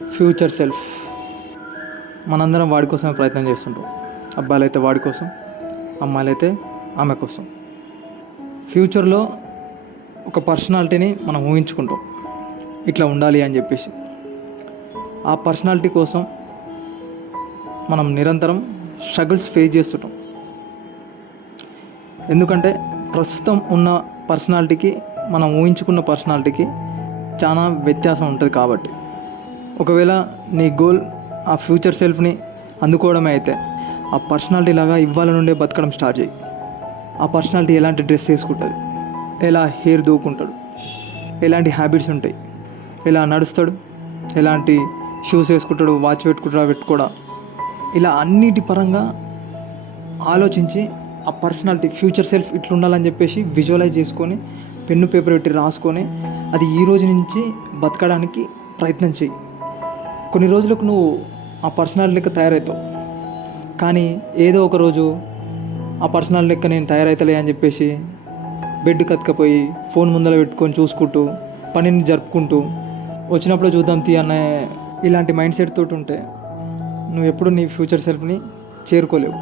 Future self. మనందరం వాడి కోసమే ప్రయత్నం చేస్తుంటాం. అబ్బాయిలైతే వాడి కోసం, అమ్మాయిలైతే ఆమె కోసం. ఫ్యూచర్లో ఒక పర్సనాలిటీని మనం ఊహించుకుంటాం, ఇట్లా ఉండాలి అని చెప్పేసి. ఆ పర్సనాలిటీ కోసం మనం నిరంతరం స్ట్రగుల్స్ ఫేస్ చేస్తుంటాం. ఎందుకంటే ప్రస్తుతం ఉన్న పర్సనాలిటీకి మనం ఊహించుకున్న పర్సనాలిటీకి చాలా వ్యత్యాసం ఉంటుంది కాబట్టి. ఒకవేళ నీ గోల్ ఆ ఫ్యూచర్ సెల్ఫ్ని అందుకోవడమే అయితే ఆ పర్సనాలిటీ లాగా ఇవ్వాల నుండే బతకడం స్టార్ట్ చేయి. ఆ పర్సనాలిటీ ఎలాంటి డ్రెస్ వేసుకుంటుంది, ఎలా హెయిర్ దూకుంటాడు, ఎలాంటి హ్యాబిట్స్ ఉంటాయి, ఎలా నడుస్తాడు, ఎలాంటి షూస్ వేసుకుంటాడు, వాచ్ పెట్టుకోడా, ఇలా అన్నిటి పరంగా ఆలోచించి ఆ పర్సనాలిటీ ఫ్యూచర్ సెల్ఫ్ ఇట్లా ఉండాలని చెప్పేసి విజువలైజ్ చేసుకొని పెన్ను పేపర్ పెట్టి రాసుకొని అది ఈ రోజు నుంచి బతకడానికి ప్రయత్నం చేయి. కొన్ని రోజులకు నువ్వు ఆ పర్సనాలిటీ లెక్క తయారవుతావు. కానీ ఏదో ఒక రోజు ఆ పర్సనాలిటీ లెక్క నేను తయారవుతలే అని చెప్పేసి బెడ్ కత్తుకపోయి ఫోన్ ముందర పెట్టుకొని చూసుకుంటూ పనిని జరుపుకుంటూ వచ్చినప్పుడు చూద్దాం తీ అనే ఇలాంటి మైండ్ సెట్ తోటి ఉంటే నువ్వు ఎప్పుడు నీ ఫ్యూచర్ సెల్ఫ్ని చేరుకోలేవు.